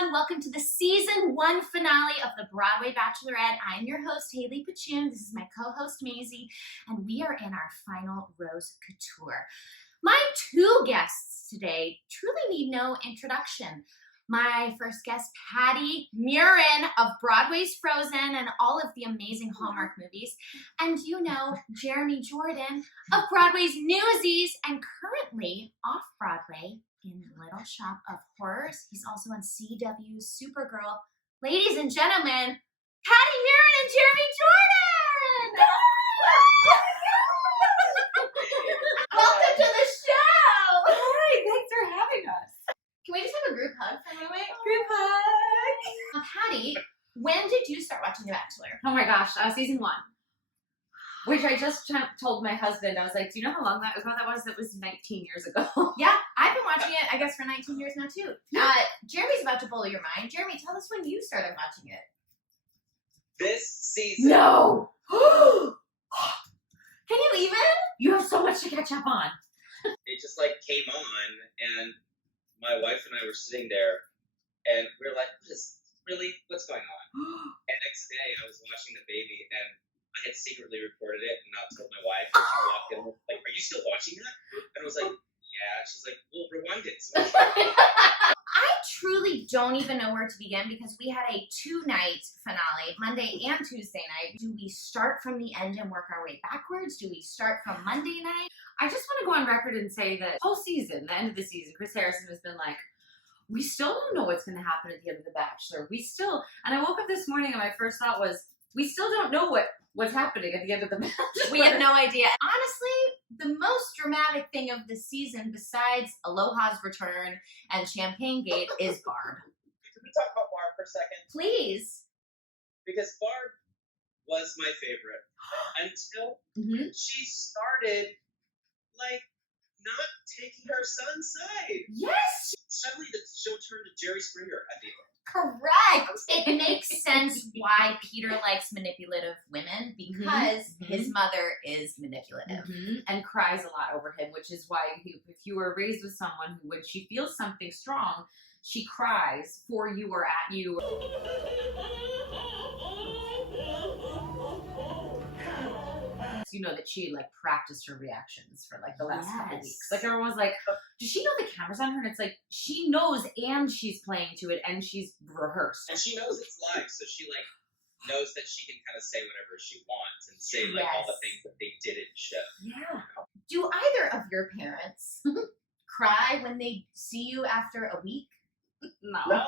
everyone. Welcome to the season 1 finale of the Broadway Bachelorette. I'm your host, Hayley Podschun. This is my co-host, Maisie, and we are in our final Rose Couture. My 2 guests today truly need no introduction. My first guest, Patti Murin of Broadway's Frozen and all of the amazing Hallmark movies. And you know, Jeremy Jordan of Broadway's Newsies and currently off-Broadway in Little Shop of Horrors. He's also on CW's Supergirl. Ladies and gentlemen, Patti Murin and Jeremy Jordan! Welcome to the show! Hi, thanks for having us. Can we just have a group hug for a moment? Group hug. Patti, when did you start watching The Bachelor? Oh my gosh, season 1. Which I just told my husband. I was like, do you know how long that was? It was 19 years ago. Yeah, I've been watching it, I guess, for 19 years now, too. Jeremy's about to blow your mind. Jeremy, tell us when you started watching it. This season. No! Can you even? You have so much to catch up on. It just came on, and my wife and I were sitting there, and we were like, what's going on? And next day, I was watching the baby, and I had secretly recorded it and not told my wife. And she walked in, like, "Are you still watching that?" And I was like, "Yeah." She's like, "Well, rewind it." So I truly don't even know where to begin because we had a 2-night finale, Monday and Tuesday night. Do we start from the end and work our way backwards? Do we start from Monday night? I just want to go on record and say that whole season, the end of the season, Chris Harrison has been like, we still don't know what's going to happen at the end of The Bachelor. And I woke up this morning and my first thought was, we still don't know what's happening at the end of The Bachelor. We have no idea. Honestly, the most dramatic thing of the season, besides Aloha's return and Champagne Gate, is Barb. Can we talk about Barb for a second? Please. Because Barb was my favorite until she started, not taking her son's side. Yes. Suddenly, the show turned to Jerry Springer at the end. Correct. It makes sense why Peter likes manipulative women because his mother is manipulative. And cries a lot over him, which is why if you were raised with someone who, when she feels something strong, she cries for you or at you. You know that she practiced her reactions for the last couple weeks. Everyone was like, does she know the camera's on her? And it's like, she knows and she's playing to it and she's rehearsed. And she knows it's live, so she knows that she can kind of say whatever she wants and say all the things that they didn't show. Yeah. Do either of your parents cry when they see you after a week? No. I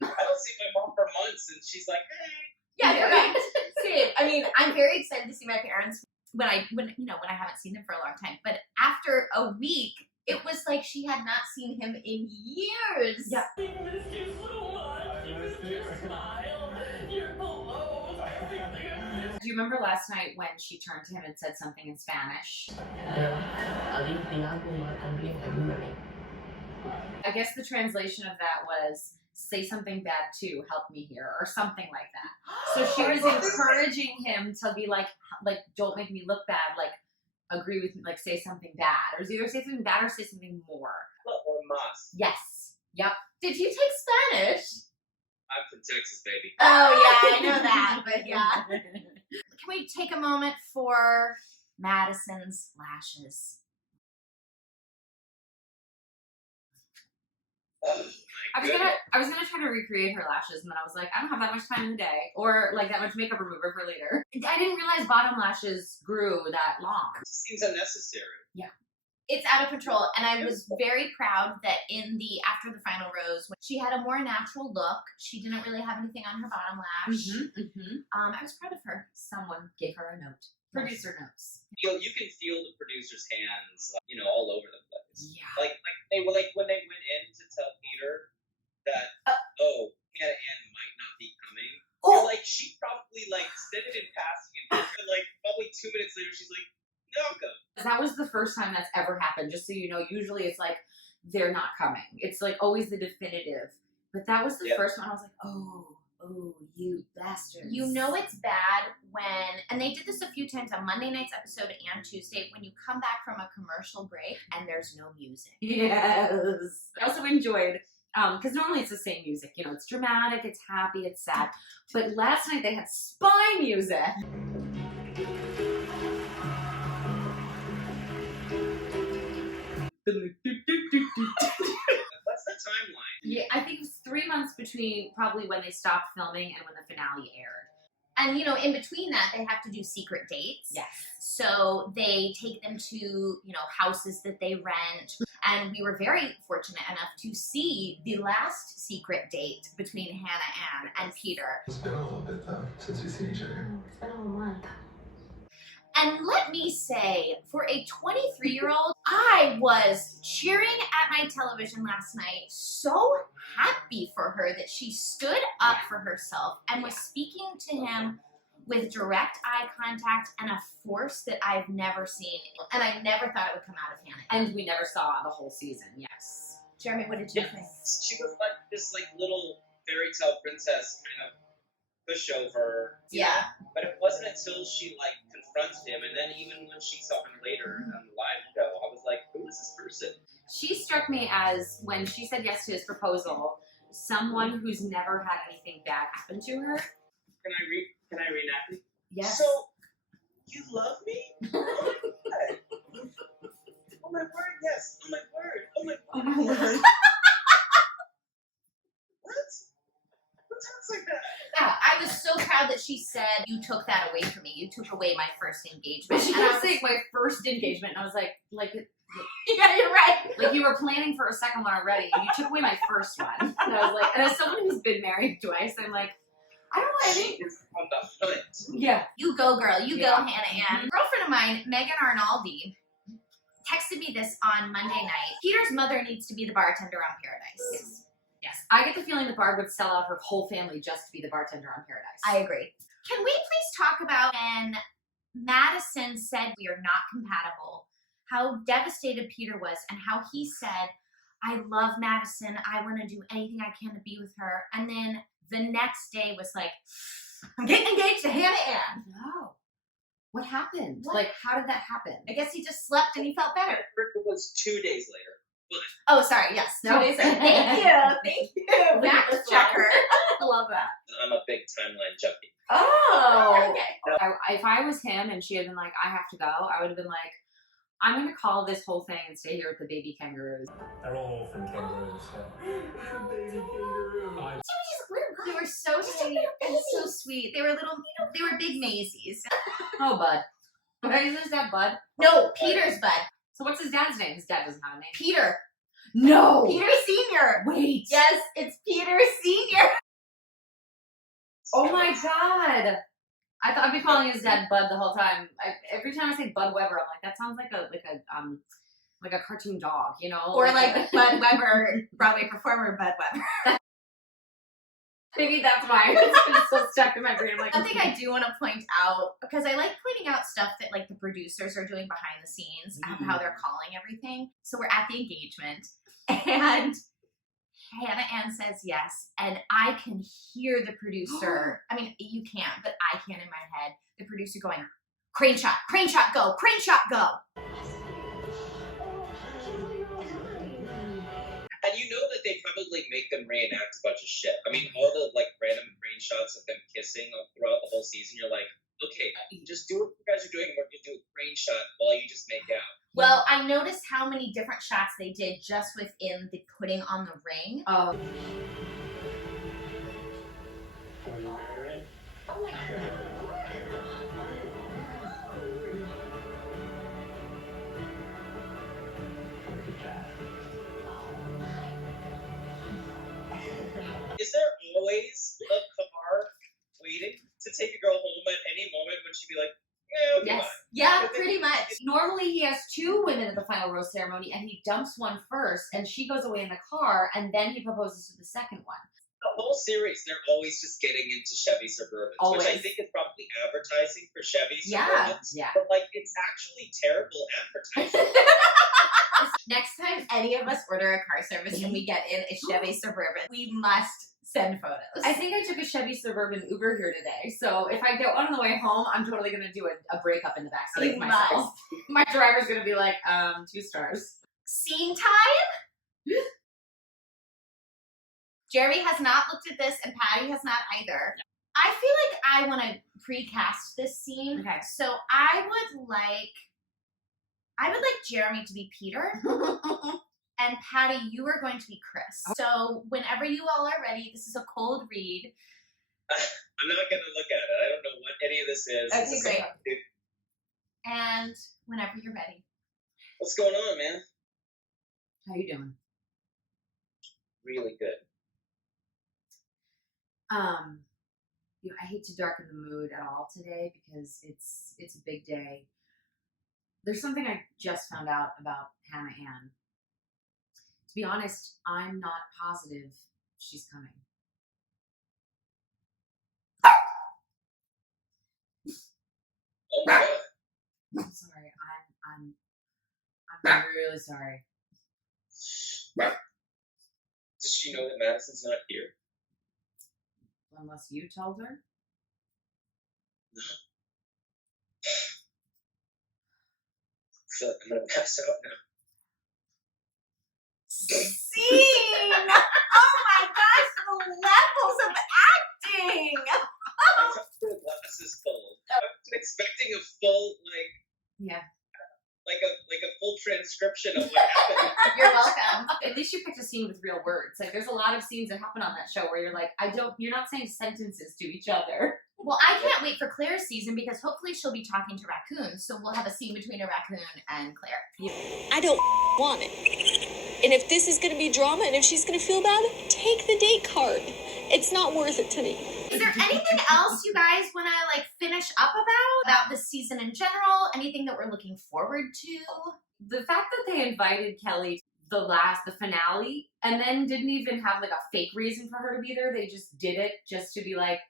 don't see my mom for months and she's like, hey. Yeah, correct. Same. I mean, I'm very excited to see my parents when I haven't seen them for a long time. But after a week, it was like she had not seen him in years. Yeah. We missed you so much. We missed your smile, your clothes, everything. Do you remember last night when she turned to him and said something in Spanish? I guess the translation of that was, say something bad too, help me here, or something like that. So she was encouraging him to be like, don't make me look bad, agree with me, say something bad. Or either say something bad or say something more. Or must. Yes. Yep. Did you take Spanish? I'm from Texas, baby. Oh, yeah, I know that, but yeah. Can we take a moment for Madison's lashes? I was gonna try to recreate her lashes, and then I was like, I don't have that much time in the day, or that much makeup remover for later. I didn't realize bottom lashes grew that long. It seems unnecessary. Yeah. It's out of control, and I was very proud that after the final rose, when she had a more natural look, she didn't really have anything on her bottom lash. I was proud of her. Someone gave her a note. Producer notes. You can feel the producer's hands, all over the place. Yeah. They were when they went in to tell Peter that, Hannah Ann might not be coming. Oh. She probably said it in passing, and probably 2 minutes later, she's like, "No, I'll go." That was the first time that's ever happened. Just so you know, usually it's they're not coming. It's always the definitive. But that was the first one. I was like, oh, you bastards. You know it's bad and they did this a few times on Monday night's episode and Tuesday, when you come back from a commercial break and there's no music. Yes. I also enjoyed because normally it's the same music. You know, it's dramatic, it's happy, it's sad. But last night they had spy music. What's the timeline? Yeah, I think it was 3 months between probably when they stopped filming and when the finale aired. And, you know, in between that, they have to do secret dates. Yes. So they take them to, you know, houses that they rent. And we were very fortunate enough to see the last secret date between Hannah Ann and Peter. It's been a little bit, though, since we've seen each other. It's been a whole month. And let me say, for a 23-year-old, I was cheering at my television last night, so happy for her that she stood up for herself and was speaking to him with direct eye contact and a force that I've never seen. And I never thought it would come out of Hannah. And we never saw the whole season, yes. Jeremy, what did you think? She was like this like little fairy tale princess kind of pushover. Yeah. But it wasn't until she like confronted him, and then even when she saw him later on the live show, I was like, who is this person? She struck me as, when she said yes to his proposal, someone who's never had anything bad happen to her. Can I reenact it? Yes. So, you love me? Oh my God. Oh my word, yes. Oh my word. Oh my Oh my word. What? What talks like that? Yeah, I was so proud that she said, you took that away from me. You took away my first engagement. She And I kept was saying my first engagement, and I was like, yeah, you're right. like you were planning for a second one already, and you took away my first one. And I was like, and as someone who's been married twice, I'm like, I don't know, I She think, is on the hunt. yeah. You go, girl. You Yeah. go, Hannah Ann. A girlfriend of mine, Megan Arnaldi, texted me this on Monday night. Peter's mother needs to be the bartender on Paradise. Yes. I get the feeling that Barb would sell out her whole family just to be the bartender on Paradise. I agree. Can we please talk about when Madison said we are not compatible, how devastated Peter was, and how he said, I love Madison. I want to do anything I can to be with her. And then the next day was like, I'm getting engaged to Hannah Ann. No. What happened? What? Like, how did that happen? I guess he just slept and he felt better. It was 2 days later. Oh, sorry. Yes. No, No. it isn't. Thank you. Thank you. Fact checker. I love that. I'm a big timeline junkie. Oh. Okay. If I was him and she had been like, I have to go, I would have been like, I'm going to call this whole thing and stay here with the baby kangaroos. They're all orphan kangaroos, so. Baby kangaroo. They were so sweet and so sweet. They were little, they were big Maisies. Oh, Bud. Is his dad Bud? No, Peter's bud. So what's his dad's name? His dad doesn't have a name. Peter. No. Peter Senior. Wait. Yes, it's Peter Senior. Oh my God. I thought I'd be calling his dad Bud the whole time. Every time I say Bud Weber, I'm like, that sounds like a cartoon dog, you know? Or like Bud Weber, Broadway performer Bud Weber. Maybe that's why it's so stuck in my brain. I'm like, One thing I do want to point out, because I like pointing out stuff that like the producers are doing behind the scenes, of how they're calling everything. So we're at the engagement, and Hannah Ann says yes, and I can hear the producer. I mean, you can't, but I can in my head. The producer going, crane shot, go, crane shot, go. And you know that they probably make them reenact a bunch of shit. I mean, all the like random crane shots of them kissing throughout the whole season, you're like, okay, just do what you guys are doing. We're going to do a crane shot while you just make out. Well, I noticed how many different shots they did just within the putting on the ring. oh. Are you married? Is there always a car waiting to take a girl home at any moment when she'd be like, yeah, okay, Yes. bye. Yeah, pretty much. Normally he has 2 women at the final rose ceremony, and he dumps one first, and she goes away in the car, and then he proposes to the second one. The whole series, they're always just getting into Chevy Suburbans, which I Always. think is probably advertising for Chevy Yeah. Suburbans. Yeah. But like, it's actually terrible advertising. Next time any of us order a car service and we get in a Chevy Suburban, we must send photos. I think I took a Chevy Suburban Uber here today, so if I get one on the way home, I'm totally going to do a breakup in the backseat You myself. must. My driver's going to be like, 2 stars. Scene time? Jeremy has not looked at this, and Patti has not either. I feel like I want to precast this scene. Okay. So I would like Jeremy to be Peter, and Patti, you are going to be Chris. So whenever you all are ready, this is a cold read. I'm not going to look at it. I don't know what any of this is. Okay, This is great. something- And whenever you're ready. What's going on, man? How you doing? Really good. I hate to darken the mood at all today because it's a big day. There's something I just found out about Hannah Ann. To be honest, I'm not positive she's coming. Oh my God. I'm sorry. I'm really sorry. Does she know that Madison's not here? Unless you told her. So I'm going to pass out now. Scene! Oh my gosh, the levels of acting! I thought the glass is full. I was expecting a full, Yeah. like a full transcription of what happened. You're welcome. At least you picked a scene with real words. Like there's a lot of scenes that happen on that show where you're like, you're not saying sentences to each other. Well, I can't wait for Claire's season because hopefully she'll be talking to raccoons, so we'll have a scene between a raccoon and Claire. I don't want it. And if this is going to be drama and if she's going to feel bad, take the date card. It's not worth it to me. Is there anything else you guys want to finish up about this season in general? Anything that we're looking forward to? The fact that they invited Kelly to the finale and then didn't even have a fake reason for her to be there. They just did it just to be like,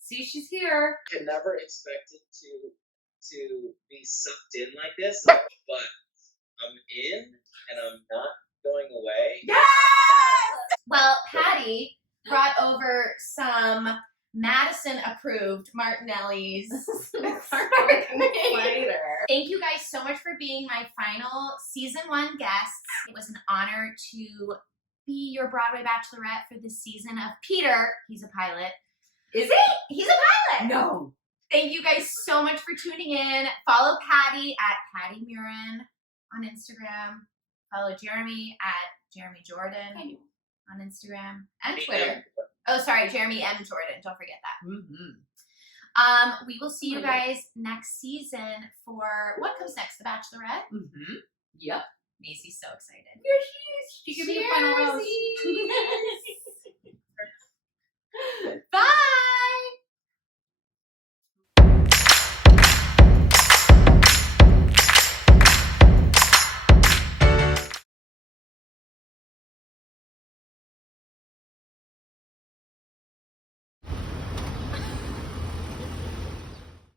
see, she's here. I never expected to be sucked in like this, but I'm in and I'm not going away. Yes! Well, Patti brought over some Madison-approved Martinelli's. Thank you guys so much for being my final season 1 guests. It was an honor to be your Broadway Bachelorette for this season of Peter. He's a pilot. Is he? He's a pilot! No. Thank you guys so much for tuning in. Follow Patti at Patti Murin on Instagram. Follow Jeremy at Jeremy Jordan on Instagram and Twitter. Oh, sorry, Jeremy M. Jordan. Don't forget that. Mm-hmm. We will see you guys next season for what comes next, The Bachelorette. Mm-hmm. Yep. Macy's so excited. She could be the final rose. Cheersies.